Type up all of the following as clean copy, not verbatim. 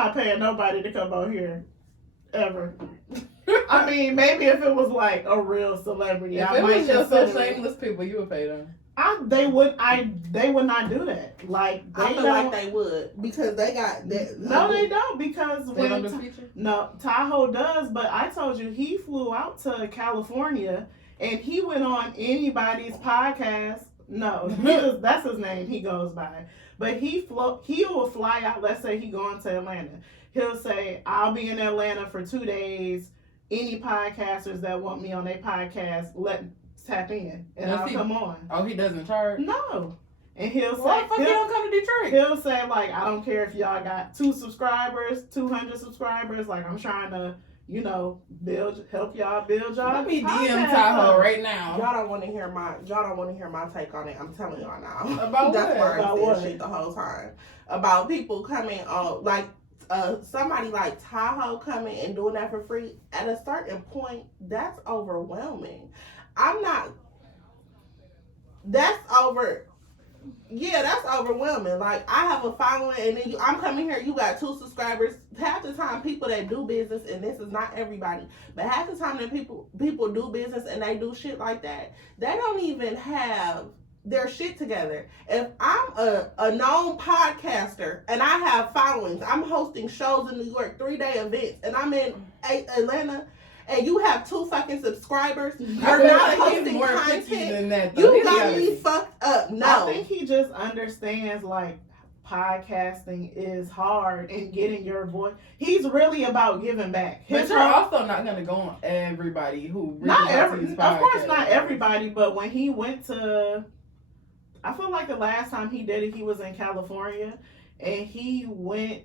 not paying nobody to come out here ever. I mean, maybe if it was like a real celebrity, if I it might was just so consider shameless people, you would pay them. They would not do that. Like I feel like they would because they got that. No, they don't because they don't do feature? No, Tahoe does, but I told you he flew out to California and he went on anybody's podcast. No, that's his name. He goes by, but he will fly out. Let's say he going to Atlanta. He'll say, "I'll be in Atlanta for 2 days. Any podcasters that want me on their podcast, tap in and I'll come on." Oh, he doesn't charge? No. And he'll say, why the fuck he don't come to Detroit? He'll say, like, I don't care if y'all got 2 subscribers, 200 subscribers. Like, I'm trying to, help y'all build y'all. Let me DM Tahoe right now. Y'all don't want to hear my take on it. I'm telling y'all now. About That's what? why I said shit the whole time. About people coming on, like, somebody like Tahoe coming and doing that for free. At a certain point, that's overwhelming. That's overwhelming. Like, I have a following and then I'm coming here, you got 2 subscribers. Half the time people that do business, and this is not everybody, but half the time that people do business and they do shit like that, they don't even have their shit together. If I'm a known podcaster and I have followings, I'm hosting shows in New York, 3-day events, and I'm in Atlanta, and you have 2 fucking subscribers, you're not posting more content, than that, you got me fucked up. No. I think he just understands, like, podcasting is hard and getting your voice. He's really about giving back. But you're also not going to go on everybody who really of course not everybody, but when he went to, I feel like the last time he did it, he was in California, and he went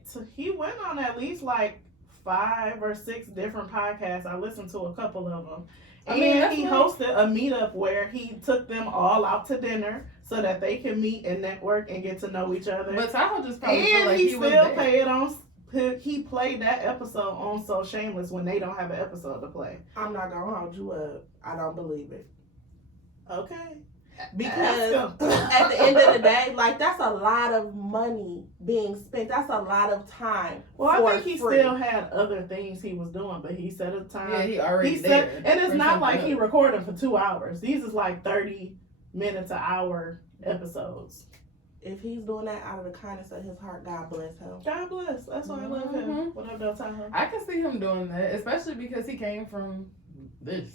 on at least like 5 or 6 different podcasts. I listened to a couple of them. And he hosted a meetup where he took them all out to dinner so that they can meet and network and get to know each other. But Tahoe just probably feel like he still paid on. He played that episode on So Shameless when they don't have an episode to play. I'm not gonna hold you up. I don't believe it. Okay. Because at the end of the day, like, that's a lot of money being spent. That's a lot of time. Well, I think he still had other things he was doing, but he set a time. Yeah, he already there. And it's not like he recorded for 2 hours. These is like 30 minutes an hour episodes. If he's doing that out of the kindness of his heart, God bless him. God bless. That's why I love him. What up, Del Tahoe? I can see him doing that, especially because he came from this.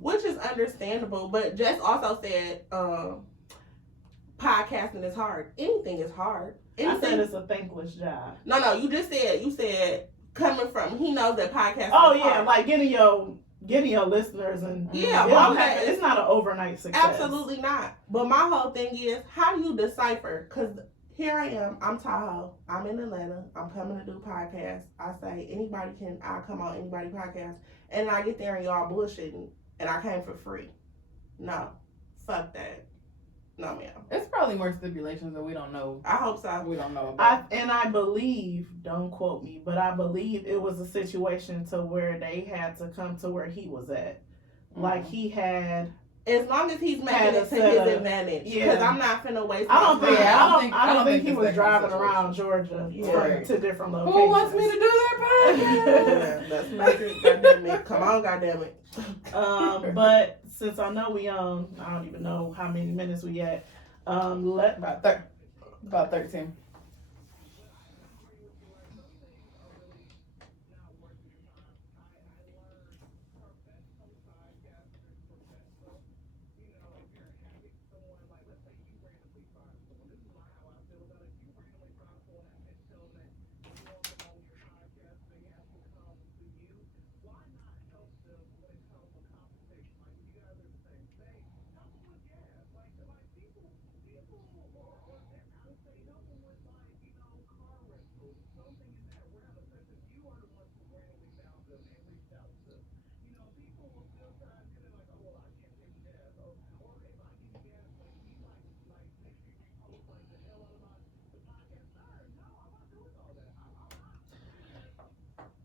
Which is understandable, but Jess also said podcasting is hard. Anything is hard. I said it's a thankless job. No, you said coming from, he knows that podcasting is hard. Like getting your listeners and it's not an overnight success. Absolutely not. But my whole thing is, how do you decipher? Because here I am, I'm Tahoe, I'm in Atlanta, I'm coming to do podcasts. I say I'll come on anybody podcast, and I get there and y'all bullshitting, and I came for free. No, fuck that. No, ma'am. It's probably more stipulations that we don't know. I hope so. We don't know about. I believe, don't quote me, but I believe it was a situation to where they had to come to where he was at. Mm-hmm. Like he had. As long as he's making it to his advantage, because I'm not finna waste. I don't think he was driving around Georgia to different locations. Who wants me to do that podcast? Let's make it, goddammit. Come on, goddammit. But since I know we I don't even know how many minutes we at. About 13.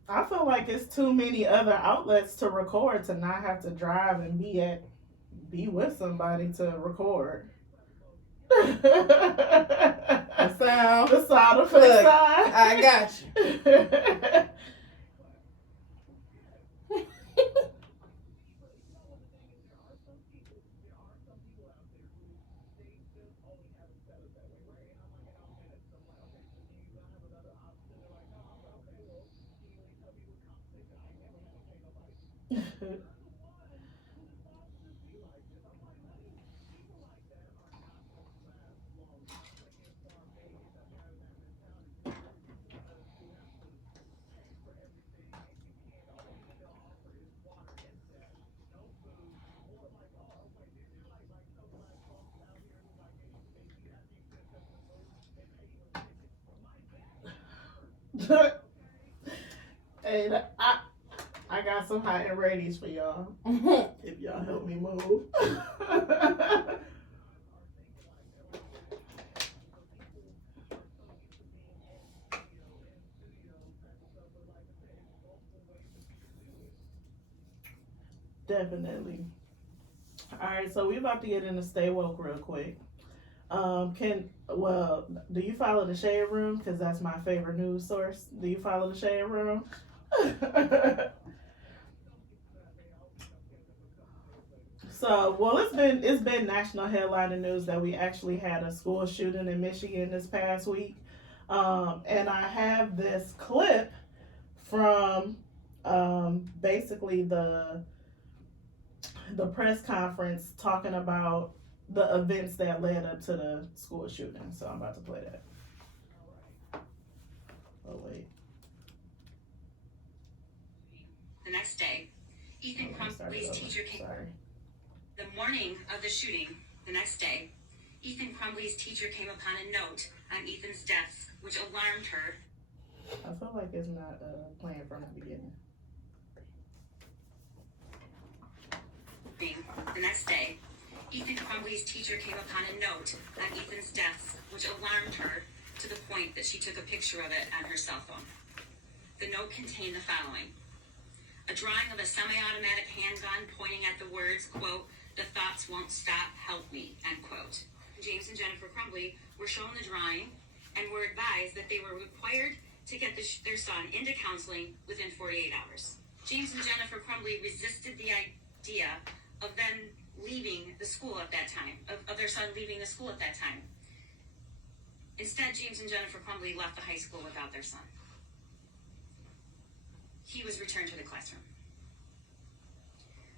I feel like it's too many other outlets to record to not have to drive and be with somebody to record. The sound. The sound effect Look, side. I got you. And I got some hot and ready's for y'all. If y'all help me move. Definitely. All right, so we about to get into Stay Woke real quick. Do you follow the Shade Room? Because that's my favorite news source. Do you follow the Shade Room? So, well, it's been national headline news that we actually had a school shooting in Michigan this past week, and I have this clip from basically the press conference talking about the events that led up to the school shooting. So I'm about to play that. Oh wait. The next day, Ethan Crumbley's teacher came. Sorry. The morning of the shooting, the next day, Ethan Crumbley's teacher came upon a note on Ethan's desk, which alarmed her. I feel like it's not playing from the beginning. The next day, Ethan Crumbley's teacher came upon a note on Ethan's desk, which alarmed her to the point that she took a picture of it on her cell phone. The note contained the following: a drawing of a semi-automatic handgun pointing at the words, quote, "The thoughts won't stop, help me," end quote. James and Jennifer Crumbley were shown the drawing and were advised that they were required to get their son into counseling within 48 hours. James and Jennifer Crumbley resisted the idea of them leaving the school at that time, of their son leaving the school at that time. Instead, James and Jennifer Crumbley left the high school without their son. He was returned to the classroom.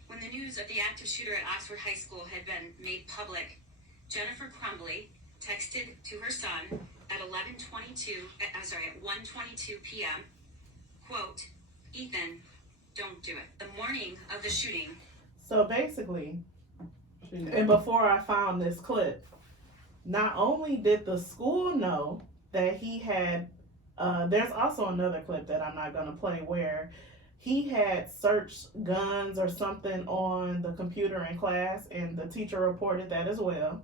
When the news of the active shooter at Oxford High School had been made public, Jennifer Crumbley texted to her son at 1:22 p.m., quote, "Ethan, don't do it." The morning of the shooting. So basically, and before I found this clip, not only did the school know that he had, there's also another clip that I'm not going to play where he had searched guns or something on the computer in class, and the teacher reported that as well.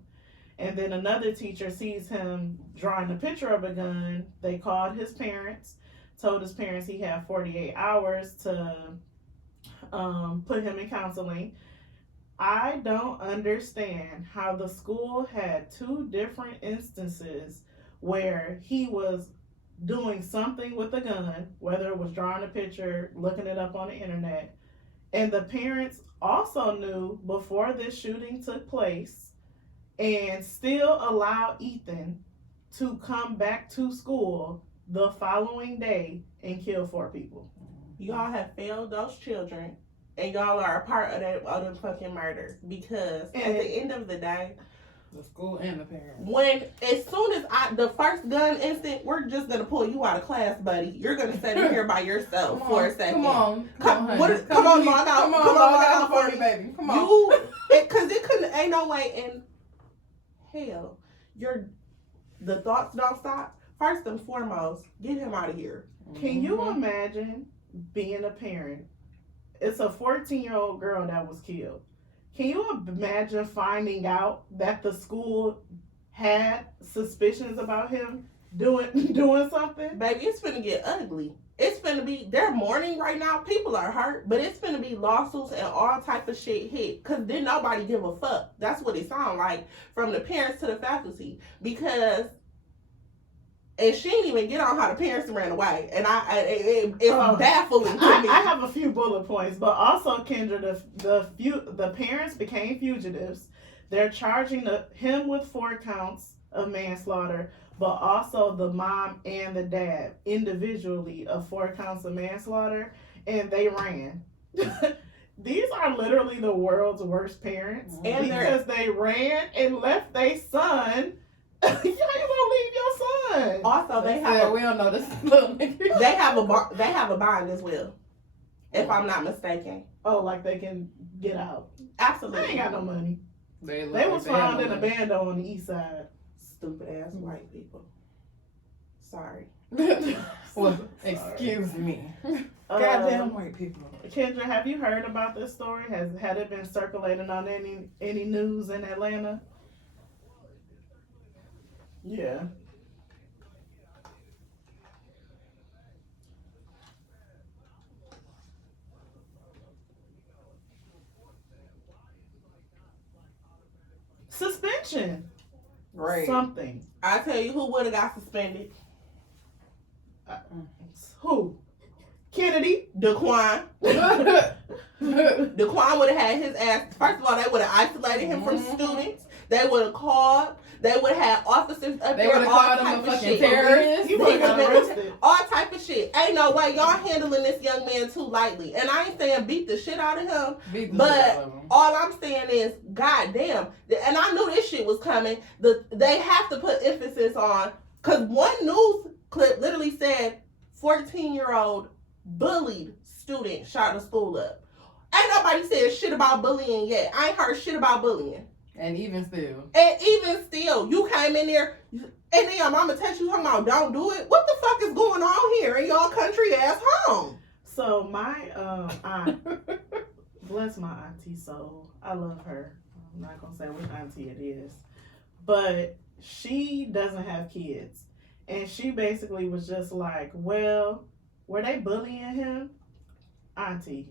And then another teacher sees him drawing a picture of a gun. They called his parents, told his parents he had 48 hours to put him in counseling. I don't understand how the school had two different instances where he was doing something with a gun, whether it was drawing a picture, looking it up on the internet, and the parents also knew before this shooting took place and still allowed Ethan to come back to school the following day and kill 4 people. Y'all have failed those children, and y'all are a part of that other fucking murder. Because at the end of the day, the school and the parents. As soon as the first gun instant, we're just gonna pull you out of class, buddy. You're gonna sit in here by yourself for a second. Come on, come on, log out for me, baby. Come on, because it couldn't. Ain't no way in hell. The thoughts don't stop. First and foremost, get him out of here. Can you imagine being a parent? It's a 14-year-old girl that was killed. Can you imagine finding out that the school had suspicions about him doing something? Baby, it's finna get ugly. It's finna be, they're mourning right now. People are hurt, but it's finna be lawsuits and all type of shit hit. Because then nobody give a fuck. That's what it sounds like from the parents to the faculty. Because And she didn't even get on how the parents ran away. And it's baffling to me. I have a few bullet points, but also, Kyndra, the parents became fugitives. They're charging him with 4 counts of manslaughter, but also the mom and the dad individually of 4 counts of manslaughter, and they ran. These are literally the world's worst parents, And because they ran and left their son. How you gonna leave your son? Also, we don't know this little nigga. they have a bond as well, if I'm not mistaken. Oh, like they can get out. Absolutely. They ain't got no money. They Was found in a bando on the east side. Stupid ass white people. Sorry. Well, excuse me. Goddamn white people. Kyndra, have you heard about this story? Had it been circulating on any news in Atlanta? Yeah. Suspension. Right. Something. I tell you who would have got suspended. Who? Kennedy. Daquan. Daquan would have had his ass. First of all, they would have isolated him from students. They would have called. They would have officers up They there. would have called him a fucking terrorist. He would have been arrested. All type of shit. Ain't no way y'all handling this young man too lightly. And I ain't saying beat the shit out of him. But all I'm saying is, goddamn. And I knew this shit was coming. They have to put emphasis on, because one news clip literally said 14-year-old bullied student shot the school up. Ain't nobody said shit about bullying yet. I ain't heard shit about bullying. And even still, you came in there, and then your mama text you talking about don't do it. What the fuck is going on here in y'all country ass home? So my aunt, bless my auntie soul, I love her. I'm not gonna say which auntie it is, but she doesn't have kids, and she basically was just like, well, were they bullying him, auntie?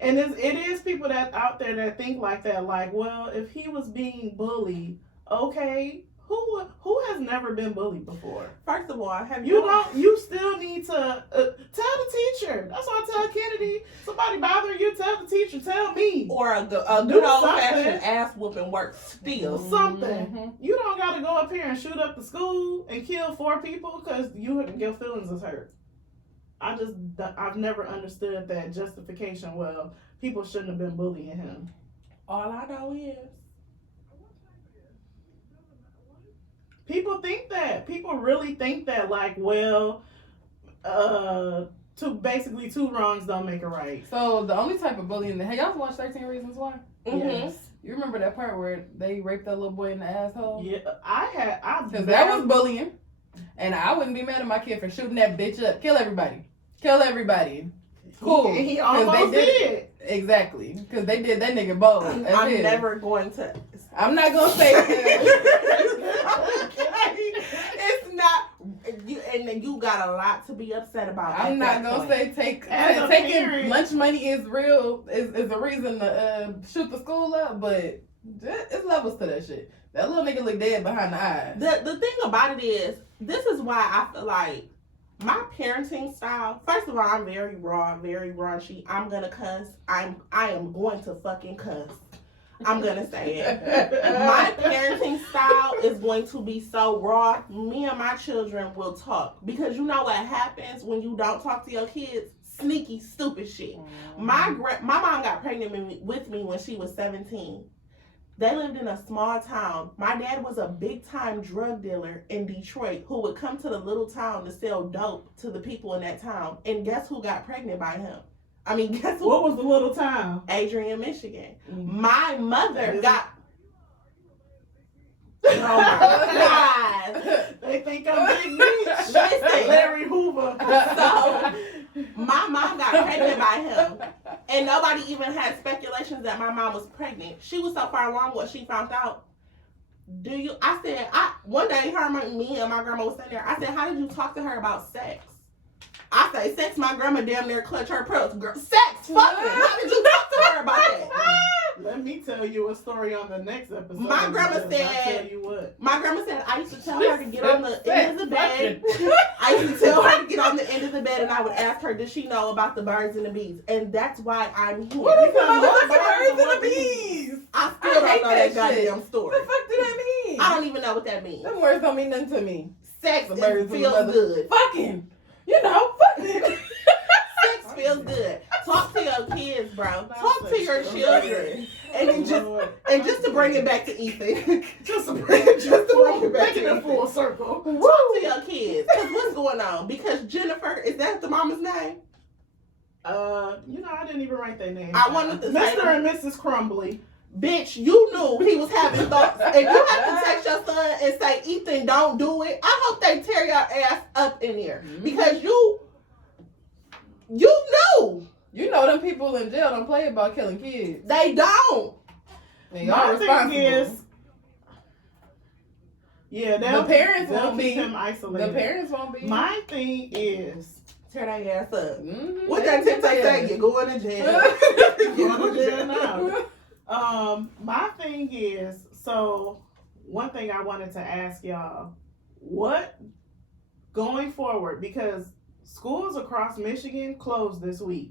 And it is people that out there that think like that, like, well, if he was being bullied, okay, who has never been bullied before? First of all, you still need to tell the teacher. That's what I tell Kennedy. Somebody bothering you, tell the teacher, tell me. Or a good old fashioned ass whooping works still. Something. Mm-hmm. You don't gotta go up here and shoot up the school and kill 4 people because your feelings is hurt. I've never understood that justification. Well, people shouldn't have been bullying him. All I know is people think that. People really think that, like, well, basically 2 wrongs don't make a right. So the only type of bullying have y'all watched 13 Reasons Why? Yes. You remember that part where they raped that little boy in the asshole? Yeah, Because that was bullying. And I wouldn't be mad at my kid for shooting that bitch up. Kill everybody. Cool. He almost did. Exactly. Because they did that nigga bold. I'm not going to say it's not you, and you got a lot to be upset about. I'm not gonna say taking lunch money is a reason to shoot the school up, but it's levels to that shit. That little nigga look dead behind the eyes. The thing about it is, this is why I feel like my parenting style, first of all, I'm very raw, very raunchy. I'm gonna cuss. I am going to fucking cuss. I'm gonna say it. My parenting style is going to be so raw. Me and my children will talk, because you know what happens when you don't talk to your kids? Sneaky, stupid shit. My mom got pregnant with me when she was 17. They lived in a small town. My dad was a big-time drug dealer in Detroit who would come to the little town to sell dope to the people in that town. And guess who got pregnant by him? I mean, guess who? What was the little town? Adrian, Michigan. My mother got... Oh my God. They think I'm Big Meech. Listen. Larry Hoover. So, my mom got pregnant by him. And nobody even had speculations that my mom was pregnant. She was so far along what she found out. One day, me and my grandma was sitting there. I said, how did you talk to her about sex? I say, sex, my grandma damn near clutch her pearls. Sex, fucking. How did you talk to her about that? Let me tell you a story on the next episode. My grandma because said- I'll tell you what. My grandma said I used to tell her to get on the end of the bed. I used to tell her to get on the end of the bed, and I would ask her, does she know about the birds and the bees? And that's why I'm here. What is Because the what birds and the birds bees? I still I don't hate know that that shit. goddamn story. What the fuck do that mean? I don't even know what that means. Them words don't mean nothing to me. Sex The birds and the feels mother- good. Fucking. You know, fucking. Sex feels good. Talk to your kids, bro. Talk to your children. And then just to bring it back to Ethan. just to bring it back Making to it full circle. Talk to your kids. Because what's going on? Because Jennifer, is that the mama's name? I didn't even write their name. I wanted to say Mr. and Mrs. Crumbly. Bitch, you knew he was having thoughts. If you have to text your son and say, Ethan, don't do it, I hope they tear your ass up in here. Because you knew. You know them people in jail don't play about killing kids. They don't. They My are thing responsible. is, yeah, The parents they'll won't keep be. him isolated. The parents won't be. My thing is, Tear their ass up. Mm-hmm. What that TikTok say? You're going to jail. you're going to jail now. My thing is, so one thing I wanted to ask y'all, what going forward, because schools across Michigan closed this week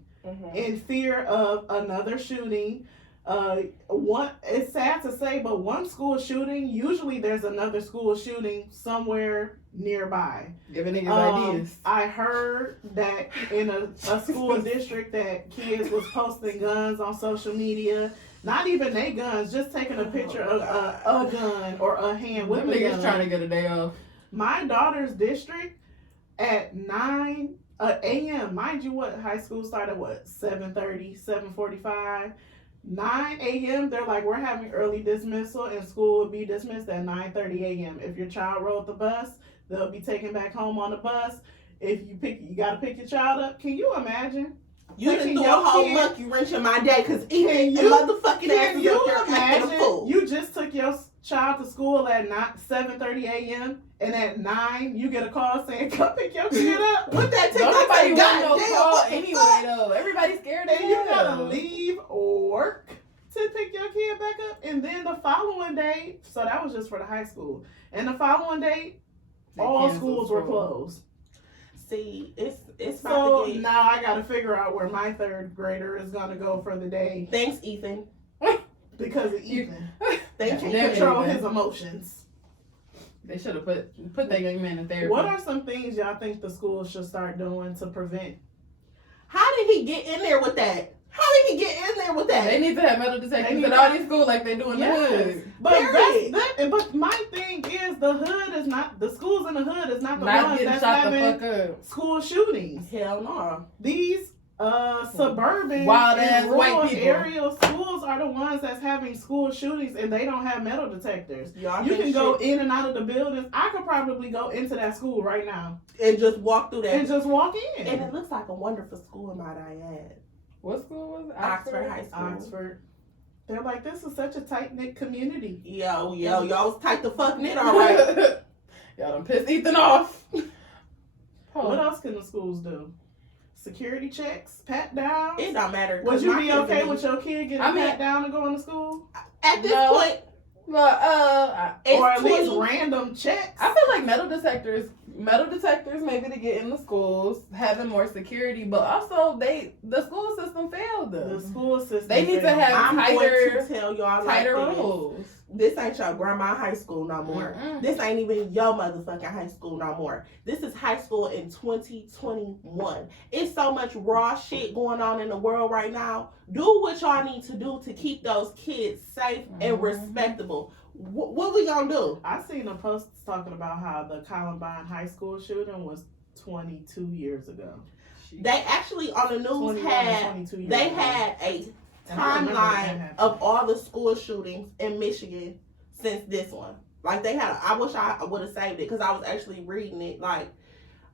in fear of another shooting. It's sad to say, but one school shooting, usually there's another school shooting somewhere nearby. Giving niggas ideas. I heard that in a school district that kids was posting guns on social media. Not even they guns, just taking a picture of a gun or a hand with Them a niggas gun. trying to get a day off. My daughter's district at 9 a.m. Mind you, what high school started? What 7:30, 7:45. 9 a.m. They're like, we're having early dismissal, and school will be dismissed at 9:30 a.m. If your child rode the bus, they'll be taken back home on the bus. If you gotta pick your child up. Can you imagine? You done Taking threw a your whole kid- monkey wrench in my day because Ethan you- and motherfucking ass Can is you up there acting a imagine? fool. You just took your child to school at 7:30 a.m. and at 9 you get a call saying, "Come pick your kid up." What that Don't TikTok nobody say? want no Goddamn, call what the anyway fuck? though. Everybody's scared of And you hell. gotta leave work to pick your kid back up, and then the following day. So that was just for the high school, and the following day, They all canceled schools were school. closed. See, it's So about to get... now I gotta figure out where my third grader is gonna go for the day Thanks, Ethan. because of Ethan. Thank you. Damn it. Control Ethan. his emotions. They should have put that young man in therapy. What are some things y'all think the schools should start doing to prevent? How did he get in there with that? How did he get in there with that? They need to have metal They detectors need at to- all these schools like they do in the hood. But Period. but my thing is the hood is not the schools in the hood is not the Not ones getting that's shot the having fuck up. school shootings. Hell no. These suburban Wild and ass rural white people. area schools are the ones that's having school shootings, and they don't have metal detectors. Y'all You think can go shit in and out of the buildings. I could probably go into that school right now and just walk through that. and just walk in. And it looks like a wonderful school, might I add. What school was it? Oxford High School. Oxford. They're like, this is such a tight knit community. Yo, y'all was tight the fuck knit, all right. Y'all done pissed Ethan off. What else can the schools do? Security checks, pat down. It don't matter. Would 'cause you my be kids okay are- with your kid getting pat down and going to school? At this No. point, Well, it's Or at least 20 random checks? I feel like metal detectors maybe to get in the schools, having more security, but also the school system failed them. The school system. They need to failed. have I'm tighter going to tell y'all tighter like this. rules. This ain't your grandma high school no more. Mm-mm. This ain't even your motherfucking high school no more. This is high school in 2021. It's so much raw shit going on in the world right now. Do what y'all need to do to keep those kids safe and Mhm. respectable. What we gonna do? I seen a post talking about how the Columbine High School shooting was 22 years ago. They actually on the news 21 had 22 years they ago. had a And I remember when that timeline happened. of all the school shootings in Michigan since this one. Like they had, I wish I would have saved it because I was actually reading it. Like,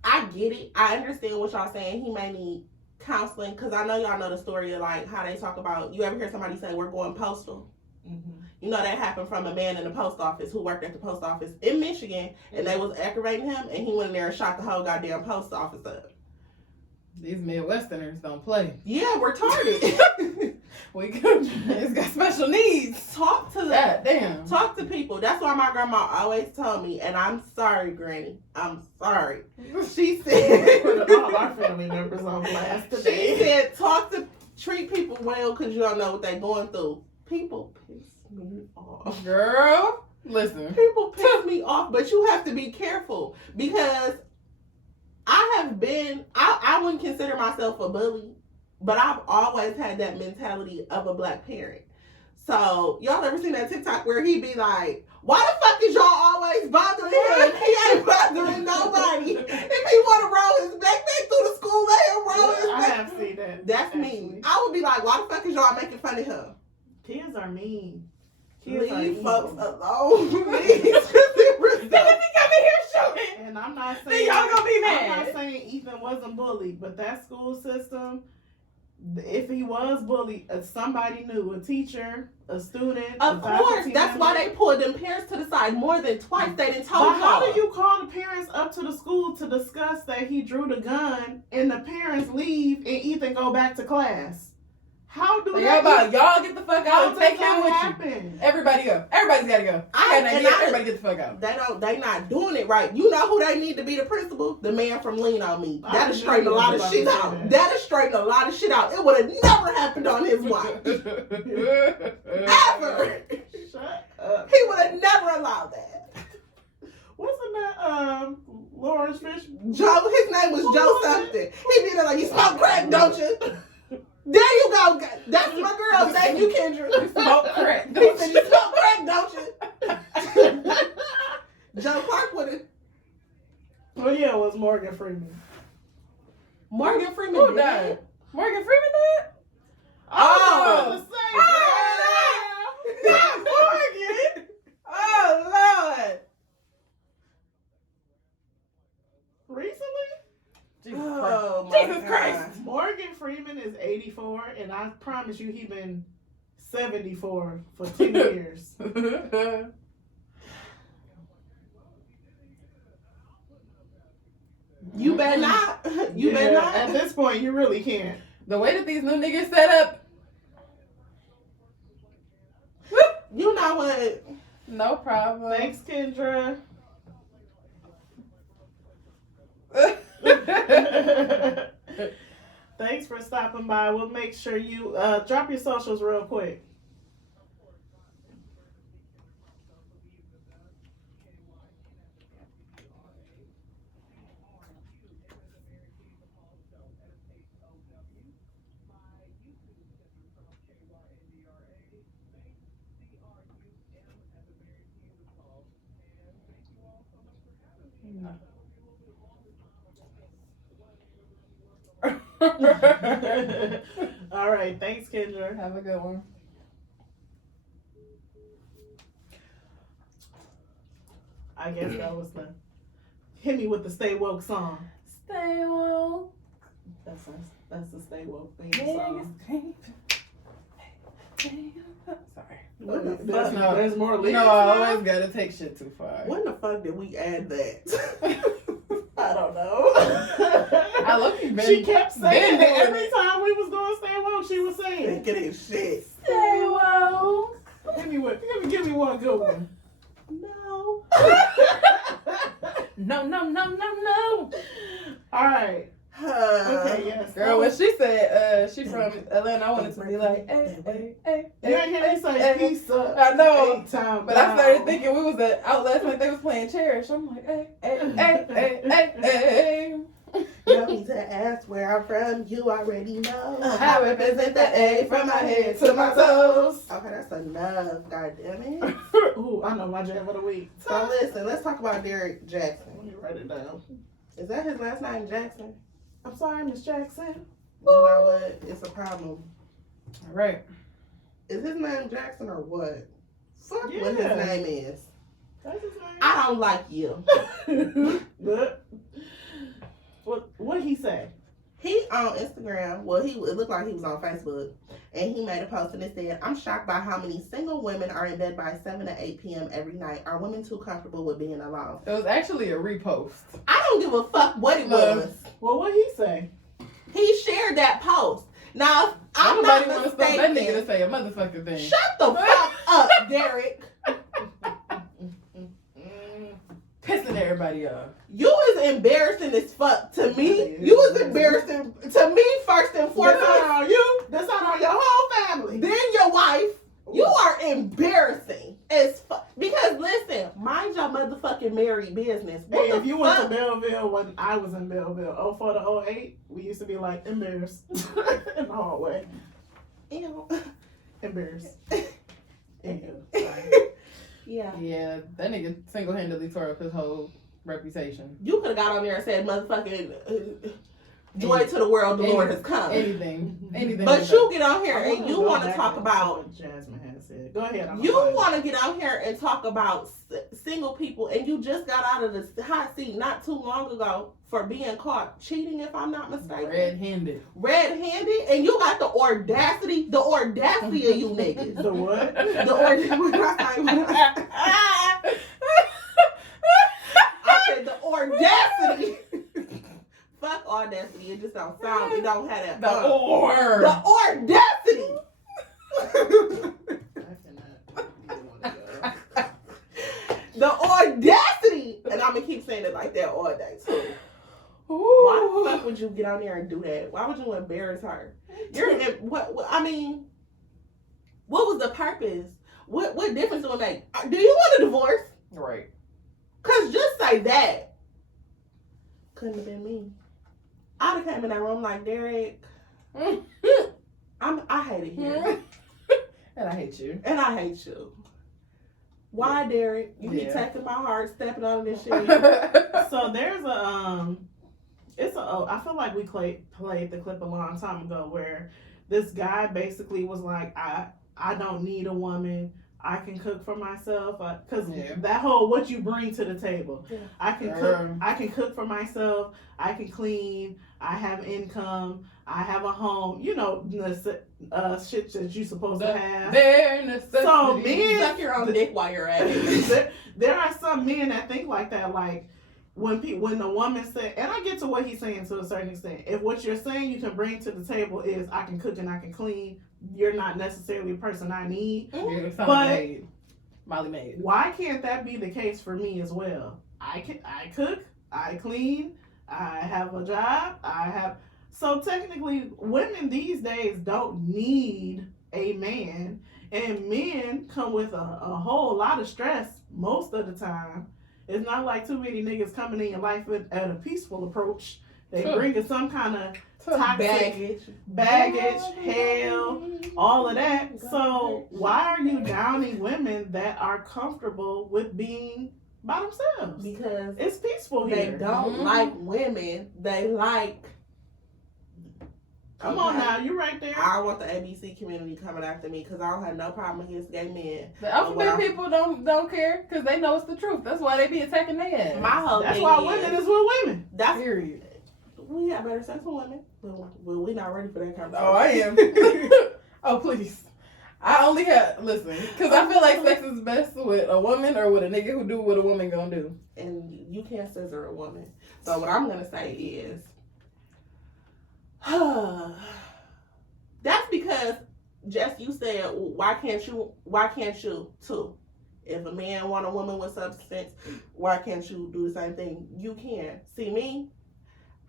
I get it. I understand what y'all saying. He may need counseling because I know y'all know the story of like how they talk about. You ever hear somebody say we're going postal? Mhm. You know that happened from a man in the post office who worked at the post office in Michigan, and they was aggravating him, and he went in there and shot the whole goddamn post office up. These Midwesterners don't play. Yeah, retarded. It's got special needs. Talk to God damn. Talk to people. That's why my grandma always told me, and I'm sorry, Granny. I'm sorry. She said, Put all our family members on blast today. she said, treat people well because you don't know what they're going through. People piss me off. Girl, listen. People piss me off, but you have to be careful because I wouldn't consider myself a bully, but I've always had that mentality of a black parent. So, y'all ever seen that TikTok where he be like, why the fuck is y'all always bothering him? He ain't bothering nobody. If he want to roll his backpack through the school, let him roll his I backpack. have seen that. That's me. I would be like, why the fuck is y'all making fun of him? Kids are mean. Kids are Leave evil. folks alone, please. And I'm not Then saying y'all gonna be mad. I'm not saying Ethan wasn't bullied, but that school system, if he was bullied, somebody knew, a teacher, a student. Of course, that's why they pulled them parents to the side more than twice. They didn't tell But y'all. how do you call the parents up to the school to discuss that he drew the gun and the parents leave and Ethan go back to class? How do Y'all get the fuck out and take him with happen? you. Everybody go. Everybody's gotta go. Everybody get the fuck out. They not doing it right. You know who they need to be the principal? The man from Lean on Me. That'll straighten a lot of shit out. That'll straighten a lot of shit out. It would have never happened on his watch. Ever. Shut up. He would have never allowed that. Wasn't that Lawrence Fish? Joe, his name was Joe something. He be there like, you smoke crack, don't you? There you go. That's my girl. Thank you, Kyndra. Smoke crack. He said, you smoke crack, don't you? Joe Clark with it. Oh yeah, it was Morgan Freeman. Morgan Freeman Who died? Morgan Freeman died? Oh, Not Morgan. Oh Lord. recently? Jesus Christ. Morgan Freeman is 84, and I promise you he been 74 for 10 years. You better not. You better not. At this point, you really can't. The way that these new niggas set up. You know what? No problem. Thanks, Kyndra. Thanks for stopping by. We'll make sure you drop your socials real quick. All right, thanks, Kyndra. Have a good one. I guess that was the hit me with the Stay Woke song. Stay woke. That's the Stay Woke theme song. Sorry. There's more lyrics. No, I always gotta take shit too far. When the fuck did we add that? I don't know. I love you, She kept saying been it doing every time we was doing Stay Woke. She was saying, Think of this shit. Stay woke. Give me one good one. No. No. All right. Okay, yes. Girl, when she said she from Atlanta, I wanted to be like, hey. You ain't hear me say peace up. I know. 8 times But I down. started thinking we was out last night. They was playing Cherish. I'm like, hey. You don't need to ask where I'm from. You already know. I represent the A from my head to my toes. Okay, that's enough. God damn it. Ooh, I know my jam of the week. So listen, let's talk about Derek Jackson. Let me write it down. Is that his last name, Jackson? I'm sorry, Miss Jackson. You know what? It's a problem. All right. Is his name Jackson or what? Fuck what Yeah. his name is. That's his name. I don't like you. But what he say? He on Instagram, it looked like he was on Facebook, and he made a post and it said, I'm shocked by how many single women are in bed by 7 to 8 p.m. every night. Are women too comfortable with being alone? It was actually a repost. I don't give a fuck what it was. Well, what he say? hear that post. Now, I'm not Nobody want to stop that nigga to mistaken. say a motherfucking thing. Shut the fuck up, Derek. Pissing everybody off. You was embarrassing as fuck to me. You was embarrassing to me first and That's foremost. not on you. That's not on your whole family. Then your wife. You are embarrassing as fuck. Because listen, mind your motherfucking married business. What Hey, the if you went to fuck? Belleville when I was in Belleville, 04 to 08, we used to be like embarrassed in the hallway. Ew. Embarrassed. Ew. Yeah. Yeah, that nigga single-handedly tore up his whole reputation. You could have got on there and said motherfucking joy to the world, the Lord has come. Anything. But was you get on here I and you go want to back talk and about what Jasmine has said. Go ahead. I'm you sorry. want to get out here and talk about single people, and you just got out of the hot seat not too long ago for being caught cheating, if I'm not mistaken. red-handed. Red-handed, and you got the audacity of you niggas. The what? The audacity. I said the audacity. Fuck audacity. It just don't sound. It don't have that. The audacity. The audacity. And I'm gonna keep saying it like that all day too. Why the fuck would you get on there and do that? Why would you embarrass her? What I mean, what was the purpose? What difference do it make? Do you want a divorce? Right. Cause just say that. Couldn't have been me. I'd have came in that room like, Derek, I hate it here. And I hate you. And I hate you. Why, Derek? You keep Yeah. taking my heart, stepping on this shit. So there's I feel like we played the clip a long time ago where this guy basically was like, I don't need a woman. I can cook for myself, because that whole what you bring to the table. Yeah. I can cook for myself. I can clean. I have income. I have a home. You know, shit that you supposed to have. Bare necessities. So men, Suck your own dick while you're at it. there are some men that think like that. Like when the woman said, and I get to what he's saying to a certain extent. If what you're saying you can bring to the table is I can cook and I can clean, you're not necessarily a person I need. But Molly made. Why can't that be the case for me as well? I cook, I clean, I have a job, so technically women these days don't need a man, and men come with a whole lot of stress most of the time. It's not like too many niggas coming in your life at a peaceful approach. They bring in some kind of toxic baggage, hell, all of that. So why are you downing women that are comfortable with being by themselves? Because it's peaceful they here. don't like women. They like. Come on now, you right there. I want the ABC community coming after me because I don't have no problem against gay men. The alphabet people don't care because they know it's the truth. That's why they be attacking their ass. My whole That's thing why women is with women. That's period. We have better sex with women, but we're not ready for that conversation. Oh, I am. Oh, please. I only listen, because I feel like sex is best with a woman or with a nigga who do what a woman gonna do. And you can't scissor a woman. So what I'm gonna say is, that's because Jess, you said, why can't you too? If a man want a woman with substance, why can't you do the same thing? You can. See me,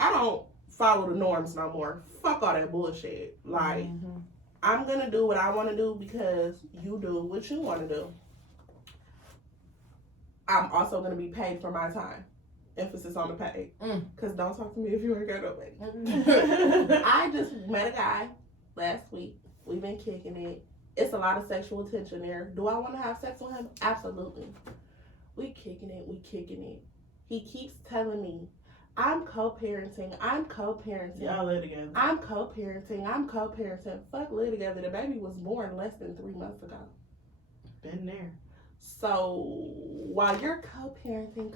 I don't follow the norms no more. Fuck all that bullshit. Like, I'm gonna do what I want to do because you do what you want to do. I'm also gonna be paid for my time. Emphasis on the paid. Because don't talk to me if you ain't got nobody. I just met a guy last week. We've been kicking it. It's a lot of sexual tension there. Do I want to have sex with him? Absolutely. We kicking it. He keeps telling me, I'm co-parenting. Y'all live together. I'm co-parenting. Fuck, live together. The baby was born less than 3 months ago. Been there. So while you're co-parenting,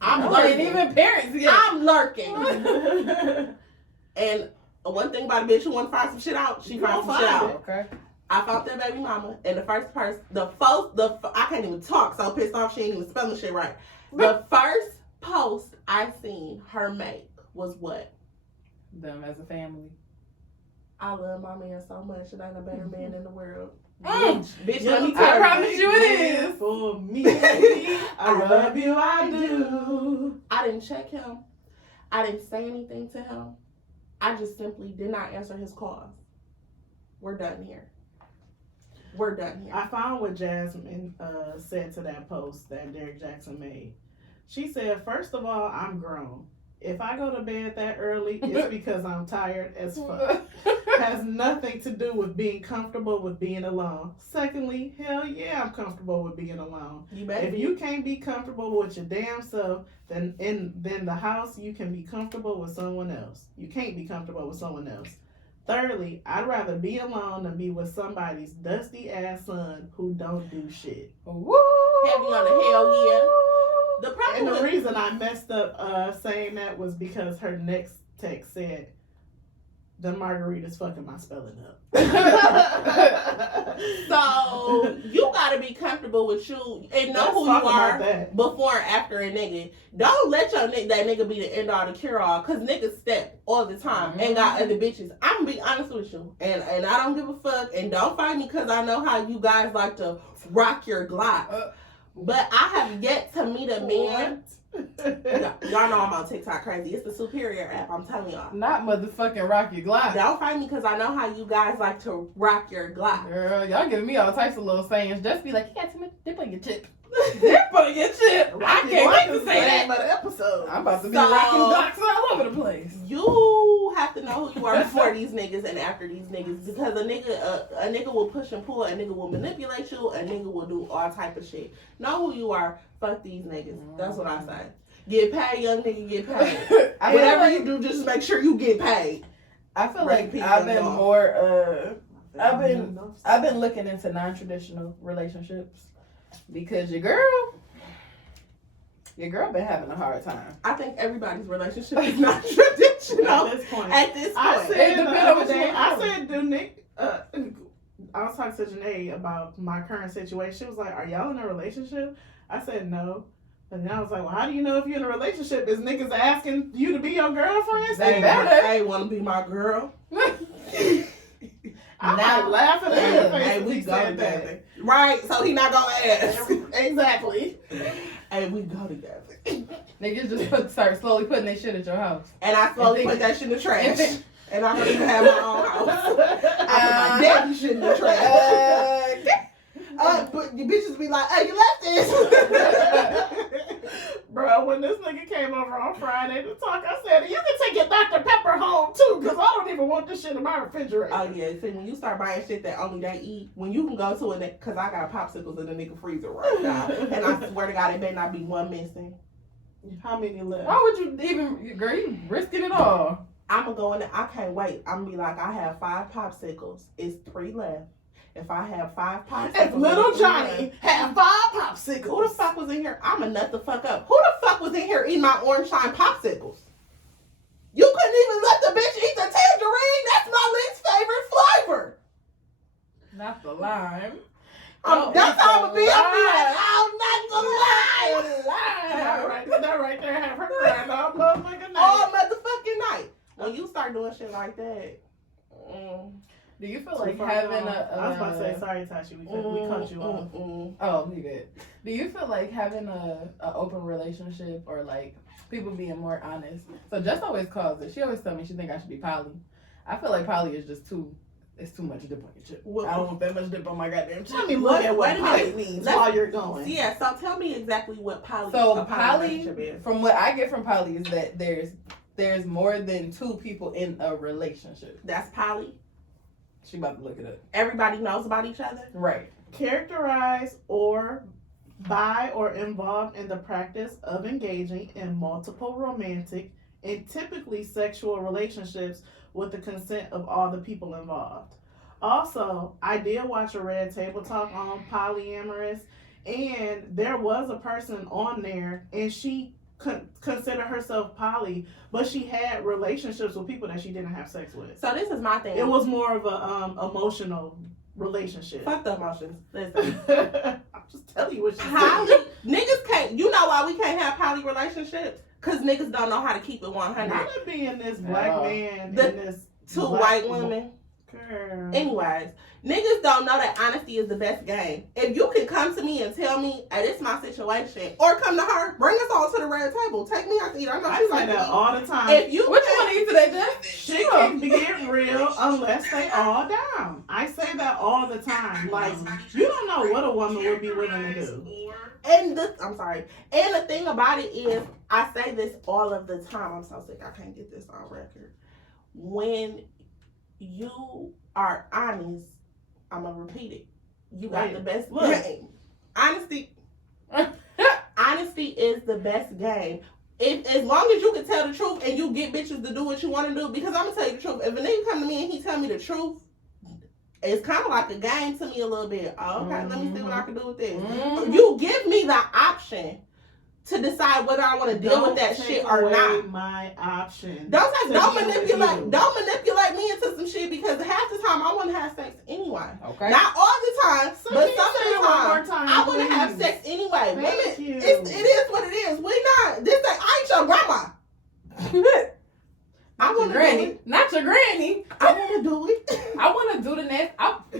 I'm lurking. Even parents, I'm lurking. And one thing about a bitch who want to find some shit out, she finds some shit out. Okay. I found that baby mama, and the first person, I can't even talk, so pissed off she ain't even spelling shit right. The first post I seen her make was what? them as a family? I love my man so much. It ain't a better man in the world. Bitch, let me I tell you. promise you it is. For me, I love you, I do. I didn't check him. I didn't say anything to him. I just simply did not answer his calls. We're done here. We're done here. I found what Jasmine said to that post that Derek Jackson made. She said, first of all, I'm grown. If I go to bed that early, it's because I'm tired as fuck. Has nothing to do with being comfortable with being alone. Secondly, hell yeah, I'm comfortable with being alone. If you can't be comfortable with your damn self, then in the house you can be comfortable with someone else. You can't be comfortable with someone else. Thirdly, I'd rather be alone than be with somebody's dusty ass son who don't do shit. Woo! Heavy on the hell yeah. The problem And the with reason I messed up saying that was because her next text said, the margarita's fucking my spelling up. So you gotta be comfortable with you and know who you are before and after a nigga. Don't let that nigga be the end all, the cure all, cause niggas step all the time and got other bitches. I'm gonna be honest with you, and I don't give a fuck. And don't fight me, cause I know how you guys like to rock your Glocks. But I have yet to meet a man. Y'all know I'm on TikTok crazy. It's the superior app, I'm telling y'all. Not motherfucking Rock Your Glocks. Don't fight me because I know how you guys like to rock your Glock. Girl, y'all giving me all types of little sayings. Just be like, you got too much dip on your chip. Dip on your chip. I can't wait to say that. By the episode. I'm about to be rocking Glocks all over the place. You have to know who you are before these niggas and after these niggas, because a nigga will push and pull, a nigga will manipulate you, a nigga will do all type of shit. Know who you are. Fuck these niggas. That's what I say. Get paid, young nigga, get paid. Whatever you do, just make sure you get paid. I feel like I've been more I've been looking into non-traditional relationships because your girl been having a hard time. I think everybody's relationship is not traditional at this point. I said, do Nick? I was talking to Janae about my current situation. She was like, "Are y'all in a relationship?" I said, "No." And then I was like, well, how do you know if you're in a relationship? Is niggas asking you to be your girlfriend? They want to be my girl. I'm not laughing at her face. Hey, we go together. Right, so he not gonna ask. Exactly. Hey, we go together. Niggas just start slowly putting their shit at your house. And I slowly put that shit in the trash. And I don't even have my own house. I put my daddy shit in the trash. But the bitches be like, hey, you left this. Bro, when this nigga came over on Friday to talk, I said, you can take your Dr. Pepper home too, because I don't even want this shit in my refrigerator. Oh, yeah. See, when you start buying shit that only they eat, when you can go to it, because I got popsicles in the nigga freezer right now. And I swear to God, it better not be one missing. How many left? Why would you even, girl, you risking it all. I'm going to go in there. I can't wait. I'm going to be like, I have 5 popsicles. It's 3 left. If I have 5 popsicles. If little Johnny had 5 popsicles. Who the fuck was in here? I'm a nut the fuck up. Who the fuck was in here eating my orange shine popsicles? You couldn't even let the bitch eat the tangerine. That's my least favorite flavor. Not the lime. That's how I'm going to be. I'll be like, oh, not the lime. That right there have her crying all motherfucking night. All motherfucking night. When you start doing shit like that. Do you feel like having I was about to say, sorry, Tashi, we cut you off. Oh, you good. Do you feel like having a open relationship or like people being more honest? So Jess always calls it. She always tells me she think I should be poly. I feel like poly is just too much dip on your chip. I don't want that much dip on my goddamn chip. Let me look at what poly means while you're going. Yeah, so tell me exactly what poly relationship is. From what I get from poly is that there's more than 2 people in a relationship. That's poly? She about to look it up. Everybody knows about each other? Right. Characterized or by or involved in the practice of engaging in multiple romantic and typically sexual relationships with the consent of all the people involved. Also, I did watch a Red Table Talk on polyamorous, and there was a person on there, and she consider herself poly, but she had relationships with people that she didn't have sex with. So this is my thing. It was more of a emotional relationship. Fuck the emotions. Listen. I'm just telling you what she poly niggas can't. You know why we can't have poly relationships? Cause niggas don't know how to keep it 100. Not to being this black man and The this two black white women. Girl. Anyways, niggas don't know that honesty is the best game. If you can come to me and tell me, hey, this is my situation, or come to her, bring us all to the red table, take me out to eat. I know I she's say like that all the time. If you What you want to eat today, Jeff? Shit can get real unless they all down. I say that all the time. Like, you don't know what a woman would be willing to do. And the thing about it is, I say this all of the time. I'm so sick. I can't get this on record. When you are honest, I'm gonna repeat it. You got the best game. Honesty is the best game. As long as you can tell the truth and you get bitches to do what you want to do, because I'm gonna tell you the truth. If a nigga come to me and he tell me the truth, it's kind of like a game to me a little bit. Oh, okay, let me see what I can do with this. You give me the option to decide whether I want to deal with that shit or not. My option. Don't manipulate me into some shit, because half the time I want to have sex anyway. Okay. Not all the time, So but can some you say of it the one more time time, I want to have please? sex anyway. Thank you. It is what it is. I ain't your grandma. I want to granny, do it. not your granny. I want to do it. I want to do the next. The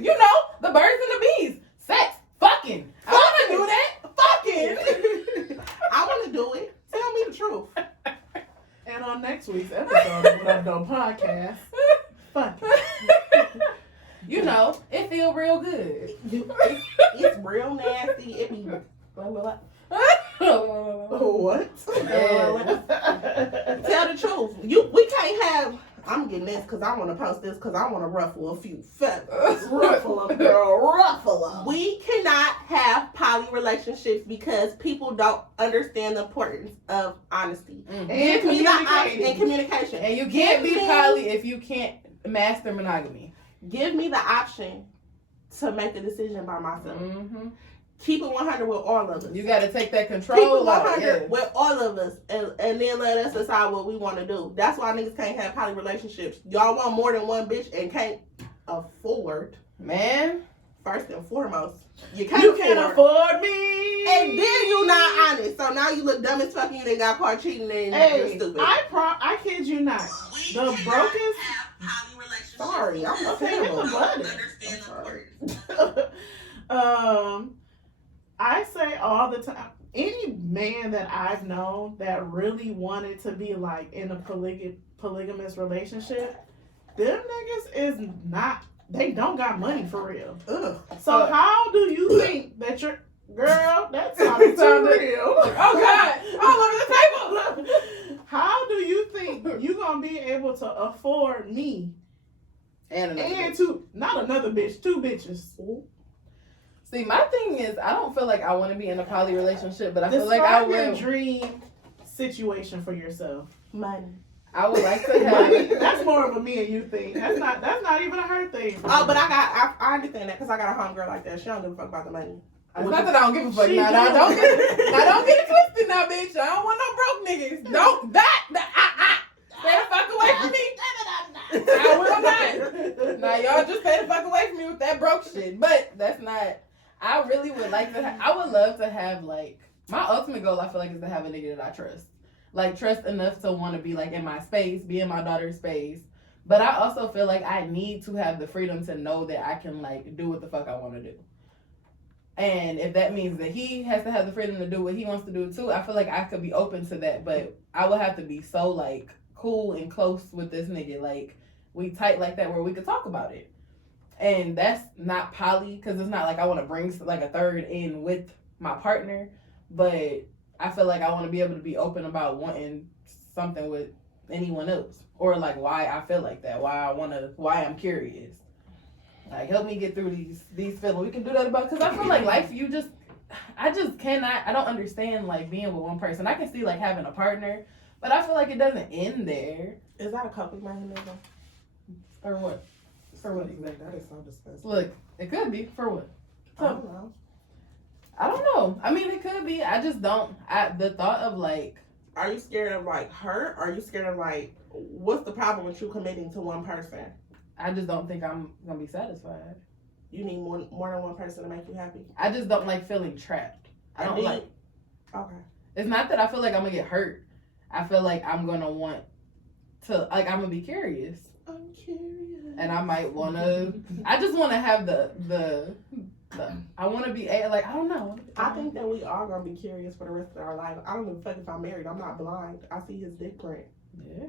birds and the bees, sex, fucking. I want to do that. Fucking. I want to do it. Tell me the truth. And on next week's episode of What Up Do Podcast, fuck it. It feel real good. It's real nasty. It be what? Tell the truth. We can't have. I'm getting this because I want to post this because I want to ruffle a few feathers. Ruffle 'em, girl, ruffle 'em. We cannot have poly relationships because people don't understand the importance of honesty. Mm-hmm. And Give me the option communicating. and communication. And you can't be poly if you can't master monogamy. Give me the option to make a decision by myself. Mm-hmm. Keep it 100 with all of us. You got to take that Keep it control. 100 with all of us, and then let us decide what we want to do. That's why niggas can't have poly relationships. Y'all want more than one bitch and can't afford. Man. First and foremost, you can't afford me. And then you not honest. So now you look dumb as fuck and you done got caught cheating and you're stupid. I kid you not. The brokest. Sorry, I'm Okay, hit the button. I say all the time, any man that I've known that really wanted to be like in a polygamous relationship, them niggas is not, they don't got money for real. Ugh. So how do you think that you're, girl, that sounded too real. Oh God, all over the table. How do you think you gonna be able to afford me And not another bitch, two bitches? See, my thing is, I don't feel like I want to be in a poly relationship, but I feel like I Describe your will. dream situation for yourself. Money. I would like to Money, have. that's more of a me and you thing. That's not even a her thing. Oh, but I understand that because I got a homegirl like that. She don't give a fuck about the money. It's not that I don't give a fuck. She Now, do. don't get it twisted now, bitch. I don't want no broke niggas. Don't stay the fuck away from me. I will not. Now y'all just stay the fuck away from me with that broke shit. But that's not. I really would like to. I would love to have like my ultimate goal. I feel like is to have a nigga that I trust. Like trust enough to want to be like in my space, be in my daughter's space. But I also feel like I need to have the freedom to know that I can like do what the fuck I want to do. And if that means that he has to have the freedom to do what he wants to do too, I feel like I could be open to that. But I would have to be so like cool and close with this nigga. Like we tight like that where we could talk about it. And that's not poly because it's not like I want to bring like a third in with my partner. But I feel like I want to be able to be open about wanting something with anyone else. Or like why I feel like that. Why I'm curious. Like help me get through these feelings. We can do that about because I feel like life I just cannot. I don't understand like being with one person. I can see like having a partner, but I feel like it doesn't end there. Is that a coping mechanism? For what? For what exactly? That is so disgusting. Look, it could be. For what? I don't know. I don't know. I mean, it could be. I just don't. The thought of like. Are you scared of like hurt? Or are you scared of like what's the problem with you committing to one person? I just don't think I'm gonna be satisfied. You need more than one person to make you happy. I just don't like feeling trapped. I don't like. Okay. It's not that I feel like I'm gonna get hurt. I feel like I'm gonna want to, like, I'm gonna be curious. I'm curious. And I might wanna, I just wanna have the I wanna be, like, I don't know. I think that we all gonna be curious for the rest of our life. I don't give a fuck if I'm married. I'm not blind. I see his dick print. Yeah.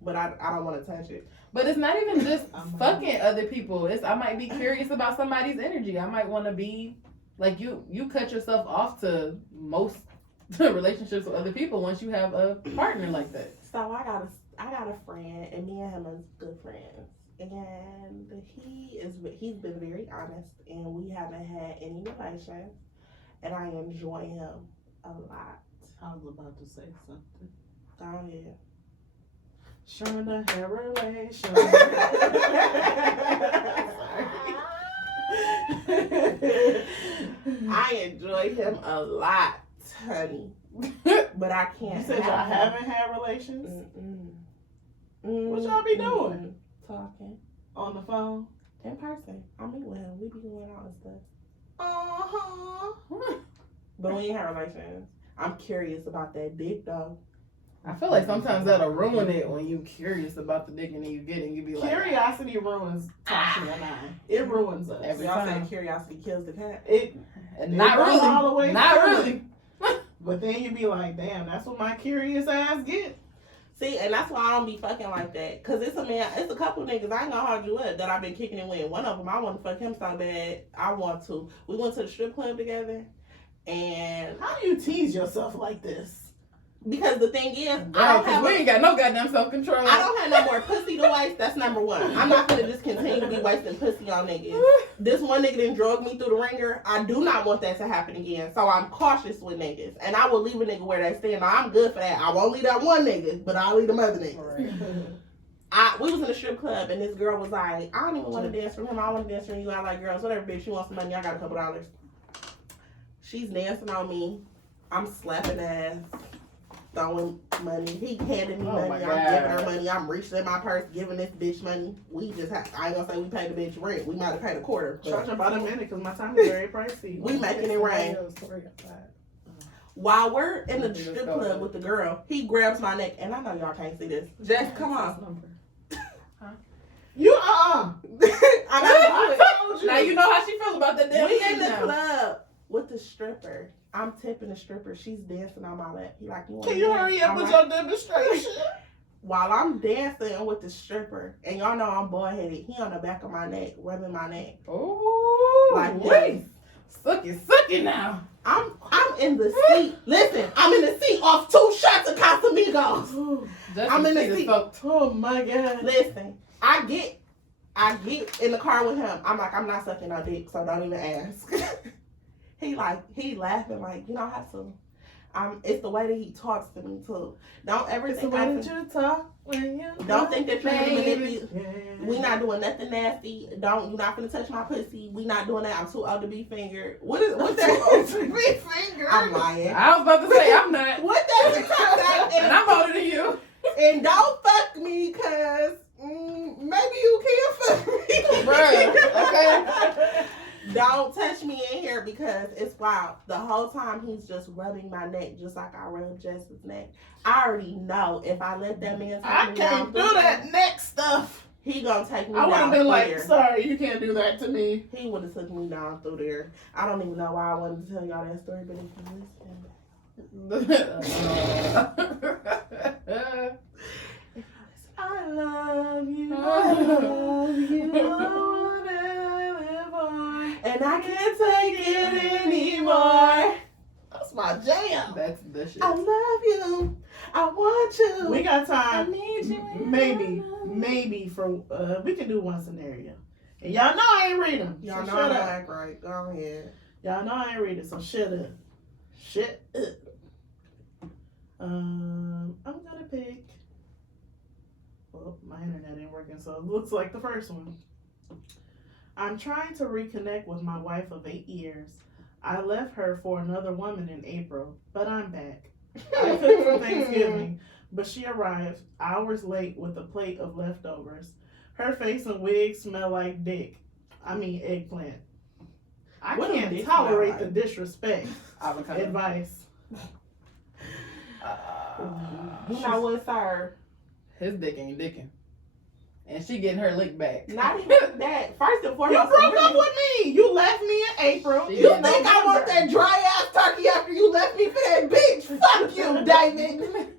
But I don't want to touch it. But it's not even just fucking other people. It's I might be curious about somebody's energy. I might want to be like you cut yourself off to most relationships with other people once you have a partner like that. So I got a friend, and me and him are good friends. And he's been very honest, and we haven't had any relations, and I enjoy him a lot. I was about to say something. Go ahead. Shonda had relation. I enjoy him a lot, honey. But I can't. You said y'all haven't had relations? What y'all be doing? Talking. On the phone? In person. I meet with him. We be going out and stuff. Uh-huh. But we ain't had relations. I'm curious about that dick, though. I feel like sometimes that'll ruin it when you curious about the dick and then you get it and you be like, Curiosity ruins Tasha and I. It ruins us. Every Y'all time. say curiosity kills the cat. Not goes all the way really. Not through really. But then you be like, damn, that's what my curious ass get. See, and that's why I don't be fucking like that. Cause it's a couple niggas, I ain't gonna hold you up, that I've been kicking it with. One of them, I want to fuck him so bad. I want to. We went to the strip club together, and How do you tease yourself like this? because the thing is, We ain't got no goddamn self-control. I don't have no more pussy to waste. That's number one. I'm not gonna just continue to be wasting pussy on niggas. This one nigga done drug me through the ringer. I do not want that to happen again. So I'm cautious with niggas. And I will leave a nigga where they stand. Now, I'm good for that. I won't leave that one nigga, but I'll leave them other niggas. We was in a strip club, and this girl was like, I don't even want to dance from him. I want to dance from you. I like girls. Whatever, bitch. You want some money? I got a couple dollars. She's dancing on me. I'm slapping ass. Throwing money. He handing me money. I'm giving her money. I'm reaching in my purse, giving this bitch money. We just I ain't gonna say we paid the bitch rent. We might have paid a quarter. Charge about a minute because my time is very pricey. We making it rain. While we're in the strip club with the girl, he grabs my neck, and I know y'all can't see this. Jess, come on. You I gotta do it. Now you know how she feels about that damn We thing in the now. club with the stripper. I'm tipping the stripper. She's dancing on my lap. He like, Can you hurry up with your demonstration? While I'm dancing with the stripper, and y'all know I'm bald-headed, he on the back of my neck, rubbing my neck. Oh, Like wait. Suck it now. I'm in the seat. Listen, I'm in the seat off 2 shots of Casamigos. I'm in the seat. Oh my God. Listen, I get in the car with him. I'm like, I'm not sucking no dick, so don't even ask. He laughing like, you don't have to. It's the way that he talks to me too. Don't ever It's think the way that you talk when you don't think that you're baby. We not doing nothing nasty. You're not gonna touch my pussy. We not doing that. I'm too old to be fingered. What's that? To be fingered. I'm lying. I was about to say I'm not. What that And I'm older than you. And don't fuck me, cause maybe you can fuck me. Bruh, okay. Don't touch me in here because it's wild. The whole time he's just rubbing my neck just like I rub Jess's neck. I already know if I let that man I can't do that neck stuff. he gonna take me I down would have been like, there. sorry, you can't do that to me. He would have took me down through there. I don't even know why I wanted to tell y'all that story, but if you listen. I love you. I love you. And I can't take it anymore. That's my jam. That's the shit. I love you. I want you. We got I time. need you. Maybe for we can do one scenario. And y'all know I ain't read them. Y'all so know shut I up. act right. Go ahead. Y'all know I ain't read it, so shut up. Shut up. I'm gonna pick. Well, my internet ain't working, so it looks like the first one. I'm trying to reconnect with my wife of 8 years. I left her for another woman in April, but I'm back. I cooked for Thanksgiving, but she arrived hours late with a plate of leftovers. Her face and wig smell like dick. I mean eggplant. I What do can't dick tolerate smell the disrespect. Avocado. Advice. You know what, sir? His dick ain't dicking. And she getting her lick back. Not even that. First and You foremost, broke up with me. You left me in April. She You did think I want that dry ass turkey after you left me for that bitch? Fuck you, David.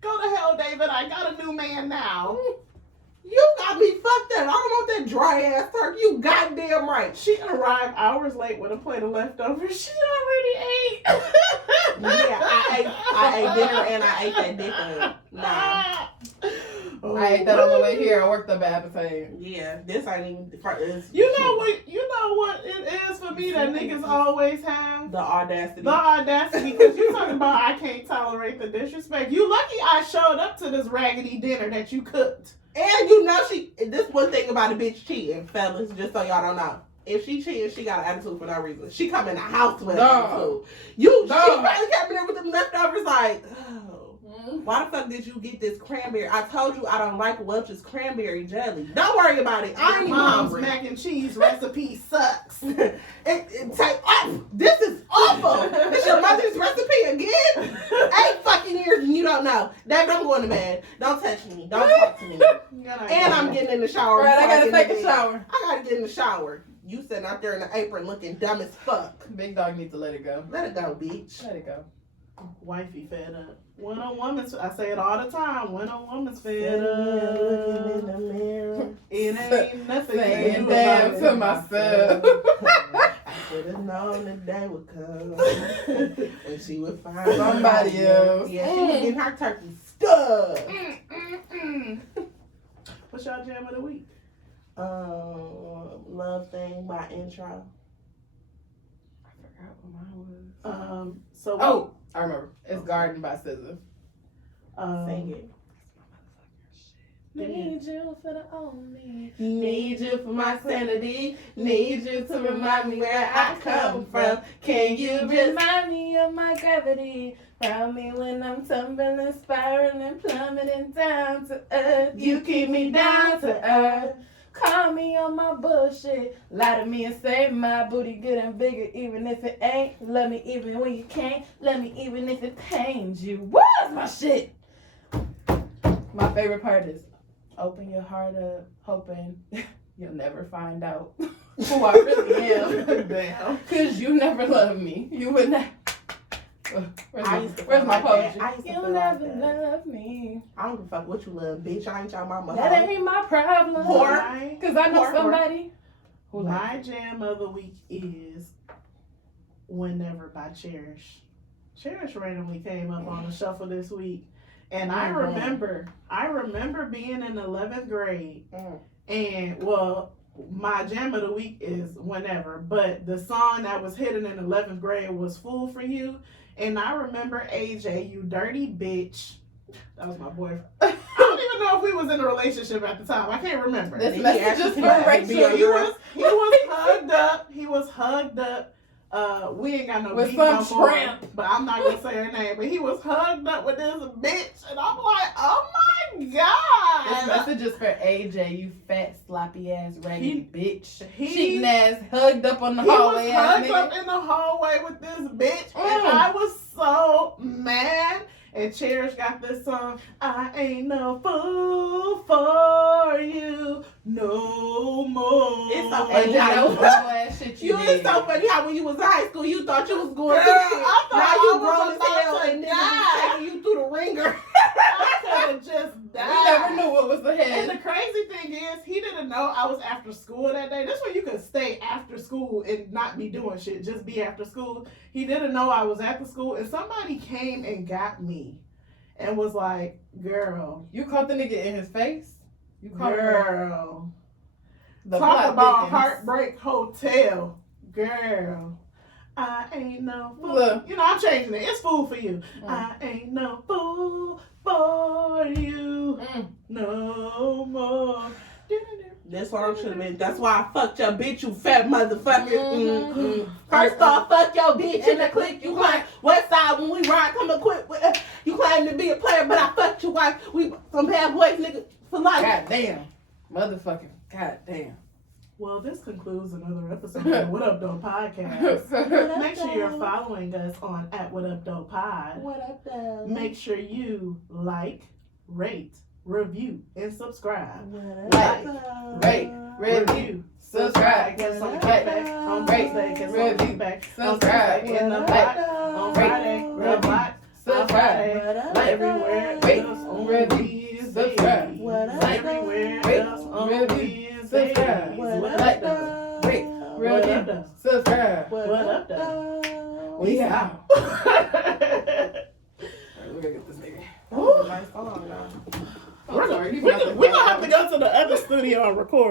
Go to hell, David. I got a new man now. You got me fucked up. I don't want that dry ass turkey. You goddamn right. She arrived hours late with a plate of leftovers. She already ate. Yeah, I ate dinner and I ate that dick up. Nah. I ate that on the way here. I worked up an appetite. Yeah, this ain't even You know what it is for me that niggas always have? the audacity. The audacity, because you talking about I can't tolerate the disrespect. You lucky I showed up to this raggedy dinner that you cooked. And you know this one thing about a bitch cheating, fellas, just so y'all don't know. If she cheating, she got an attitude for no reason. She come in the house with an attitude. She probably came in there with them leftovers like, why the fuck did you get this cranberry? I told you I don't like Welch's cranberry jelly. Don't worry about it. I ain't even Mom's hungry. mac and cheese recipe sucks. This is awful. It's your mother's recipe again? 8 fucking years and you don't know. David, I'm going to bed. Don't touch me. Don't talk to me. And I'm getting in the shower. Right, I before gotta get take in a bed. shower. I gotta get in the shower. You sitting out there in the apron looking dumb as fuck. Big dog needs to let it go. Let it go, bitch. Let it go. Wifey fed up. When a woman's, I say it all the time, when a woman's fed Looking in up, the mirror. it ain't nothing you Saying can do damn about to it. myself. I should have known the day would come when she would find Somebody else. Yeah, she was getting her turkey stuffed. What's y'all jam of the week? Love Thing by Intro. I forgot what mine was. So Oh, I remember. It's Garden by SZA. Sing it. Need you for the only. Need you for my sanity. Need you to remind me where I come from. Can you just Remind me of my gravity. Found me when I'm tumbling, spiraling, plummeting down to earth. You keep me down to earth. Call me on my bullshit. Lie to me and say my booty good and bigger, even if it ain't. Love me even when you can't. Love me even if it pains you. What's my shit? My favorite part is open your heart up, hoping you'll never find out who I really am. Damn. Cause you never loved me. You would not. Where's my poetry? You'll never love me. I don't give a fuck what you love, bitch. I ain't your mama. That ain't my problem. Whore. Cause I know Whore. somebody. Who like My jam of the week is Whenever by Cherish. Cherish randomly came up on the shuffle this week. And I remember being in 11th grade. And, well, my jam of the week is Whenever. But the song that was hidden in 11th grade was Fool for You. And I remember AJ, you dirty bitch. That was my boyfriend. I don't even know if we was in a relationship at the time. I can't remember. This He message asked is you for to be Rachel. a He was hugged up. He was hugged up. We ain't got no With beef some no more, tramp. but I'm not gonna say her name. But he was hugged up with this bitch, and I'm like, oh my This god. message is for AJ, you fat, sloppy ass, raggedy bitch. he- Cheating ass, hugged up on the He was hallway ass hugged up nigga. in the hallway with this bitch, and I was so mad. And Cherish got this song, I ain't no fool for you no more. It's so AJ, funny that how was you, the ass shit you it's did. so funny how when you was in high school you thought you was going Girl, through shit. I thought Now I you was grown as about hell to and niggas die. is taking you through the ringer. I could have just We died. never knew what was And ahead. the crazy thing is, he didn't know I was after school that day. That's when you could stay after school and not be doing shit, just be after school. He didn't know I was at the school, and somebody came and got me and was like, girl, You caught the nigga in his face? You caught him. girl. The Talk plot about thickens. Heartbreak Hotel. Girl. I ain't no fool. Look. You know, I'm changing it. It's fool for you. Mm. I ain't no fool for you no more. That's what I should have been. That's why I fucked your bitch, you fat motherfucker. Mhm. First off, fuck your bitch in the clique. You claim West Side when we ride, come and quit. You claim to be a player, but I fucked your wife. We some bad boys, nigga, for life. God damn. Motherfucking. God damn. Well, this concludes another episode of the What Up Though podcast. Make sure you're following us on @WhatUpThough What up, though? Make sure you like, rate, review, and subscribe. Like, rate, Review, subscribe. Get some feedback on Wednesday. Get some feedback on Thursday. In the block on Friday. The block on Friday. Everywhere else on Wednesdays. Everywhere else on Wednesdays. What up, though? What up, though? Subscribe. What up, though? We out. Ooh. We're gonna get this nigga. That was a nice song, though. We're gonna have to go to the other studio and record.